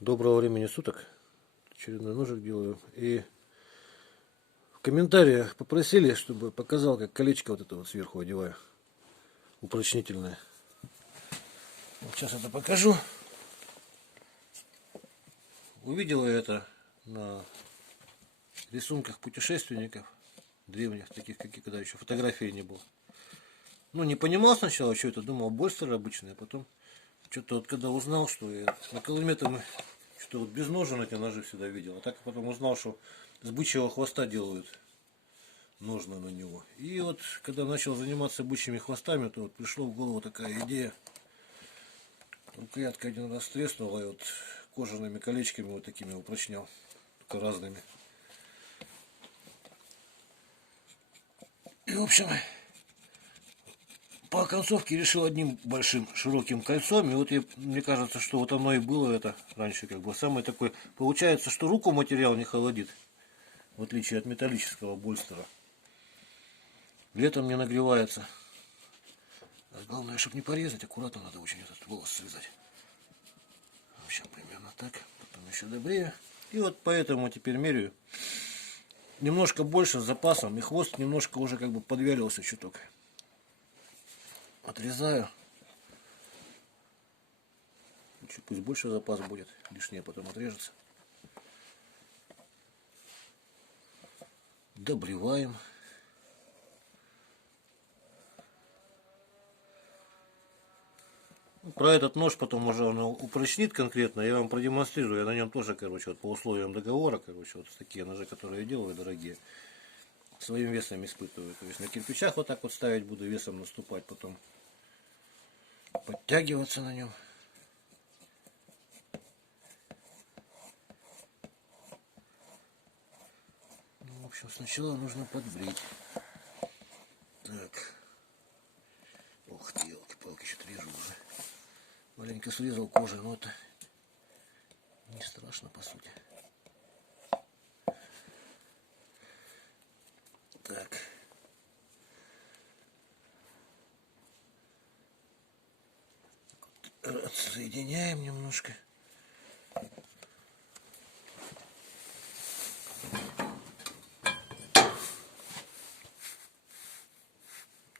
Доброго времени суток. Очередной ножик делаю. И в комментариях попросили, чтобы показал, как колечко вот это вот сверху одеваю. Упрочнительное. Вот сейчас это покажу. Увидел я это на рисунках путешественников древних, таких, когда еще фотографии не было. Ну, не понимал сначала, что это, думал, больстер обычный, а потом что-то вот когда узнал, что я на Колыме там что вот без ножен эти ножи всегда видел, а так потом узнал, что с бычьего хвоста делают ножны на него. И вот когда начал заниматься бычьими хвостами, то вот пришло в голову такая идея. Рукоятка один раз треснула, и вот кожаными колечками вот такими упрочнял, только разными. И в общем, по оконцовке решил одним большим широким кольцом. И вот мне кажется, что вот оно и было это раньше как бы самый такой. Получается, что руку материал не холодит, в отличие от металлического больстера. Летом не нагревается. А главное, чтобы не порезать, аккуратно надо очень этот волос срезать. В общем, примерно так. Потом еще добрее. И вот поэтому теперь меряю. Немножко больше с запасом. И хвост немножко уже как бы подвялился чуток. Отрезаю. Чуть пусть больше запас будет. Лишнее потом отрежется. Добриваем. Про этот нож потом уже он упрочнит конкретно, я вам продемонстрирую. Я на нем тоже, короче, вот по условиям договора, короче, вот такие ножи, которые я делаю, дорогие, своим весом испытываю. То есть на кирпичах вот так вот ставить буду, весом наступать, потом подтягиваться на нем. Ну, в общем, сначала нужно подбрить. Так. Ох ты, елки-палки, что-то режу уже. Маленько срезал кожу, но это не страшно, по сути. Так. Отсоединяем немножко.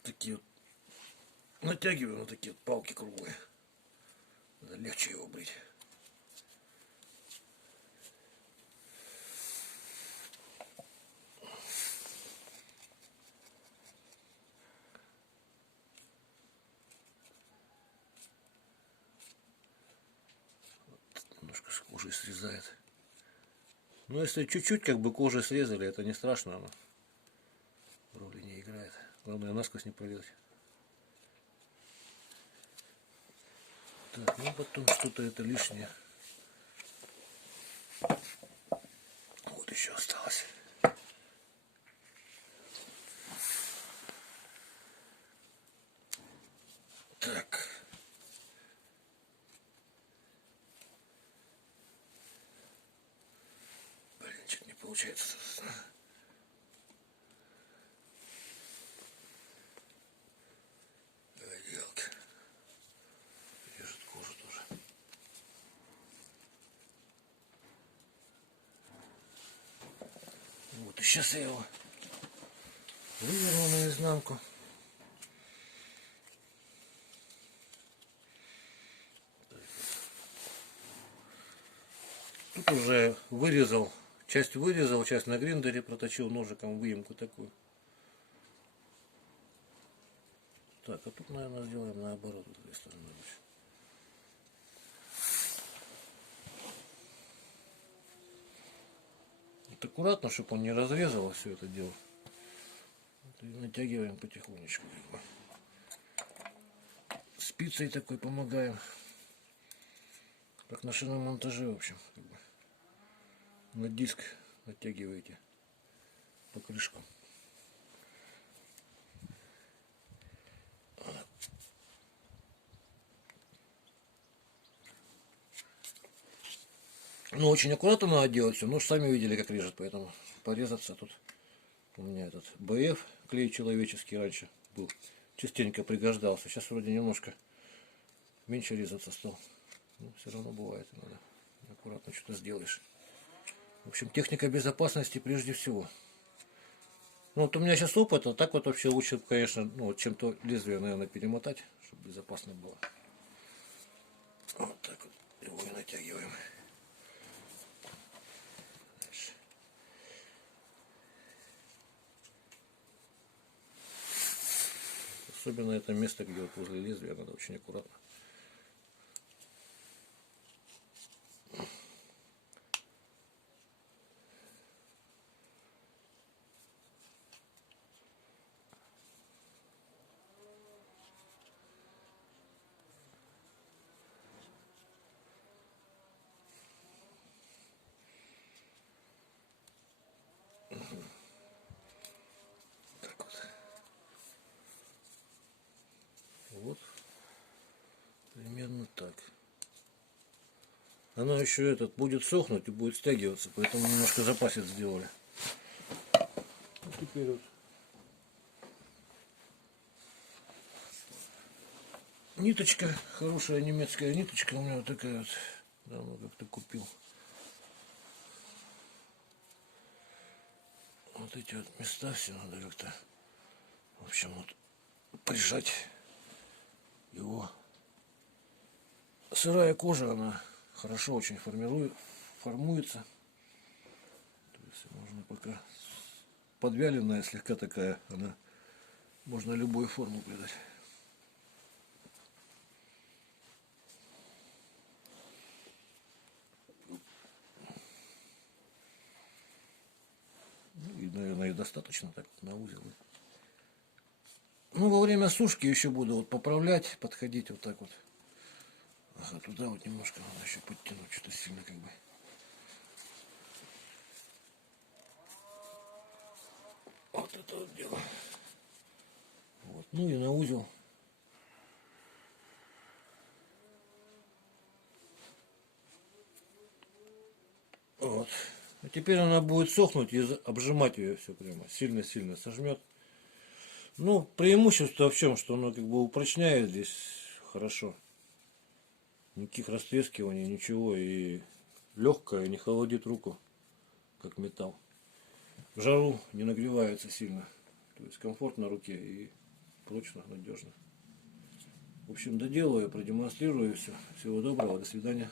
Такие вот натягиваем вот такие вот палки круглые. Легче его брить. Немножко с кожей срезает. Но если чуть-чуть как бы кожи срезали, это не страшно, оно роли не играет. Главное насквозь не прорезать. Так, ну потом что-то это лишнее. Вот еще осталось. Так. Блин, что-то не получается. Режет кожу тоже. Вот, и сейчас я его выверну наизнанку. Тут уже вырезал, часть на гриндере проточил ножиком выемку такую. Так, а тут, наверное, сделаем наоборот, с этой стороны. Вот аккуратно, чтобы он не разрезал все это дело. Вот и натягиваем потихонечку. Спицей такой помогаем. Как на шиномонтаже, в общем. На диск натягиваете покрышку. Ну, очень аккуратно надо делать все. Ну, сами видели, как режет, поэтому порезаться тут. У меня этот БФ, клей человеческий, раньше был. Частенько пригождался. Сейчас вроде немножко меньше резаться стал. Но все равно бывает, надо Аккуратно что-то сделаешь. В общем, техника безопасности прежде всего. Ну вот у меня сейчас опыт, а так вот вообще лучше, конечно, ну, вот чем-то лезвие, наверное, перемотать, чтобы безопасно было. Вот так вот его и натягиваем. Дальше. Особенно это место, где вот возле лезвия, надо очень аккуратно. Так вот. Вот. Примерно так. Она еще этот будет сохнуть и будет стягиваться, поэтому немножко запасец сделали. Вот теперь вот ниточка, хорошая немецкая ниточка у меня вот такая вот, давно как-то купил. Вот эти вот места все надо как-то, в общем, вот прижать его. Сырая кожа, она хорошо очень формуется. То есть можно пока подвяленная, слегка такая, она можно любую форму придать. Ну, и, наверное, и достаточно так на узел. Ну, во время сушки еще буду вот поправлять, подходить вот так вот. Ага, туда вот немножко надо еще подтянуть, что-то сильно как бы. Вот это вот дело. Вот. Ну и на узел. Вот. А теперь она будет сохнуть и обжимать ее все прямо. Сильно-сильно сожмет. Ну, преимущество в чем, что оно как бы упрочняет здесь хорошо. Никаких растрескиваний, ничего. И легкое, не холодит руку, как металл. В жару не нагревается сильно. То есть комфортно руке и прочно, надежно. В общем, доделаю, продемонстрирую все. Всего доброго, до свидания.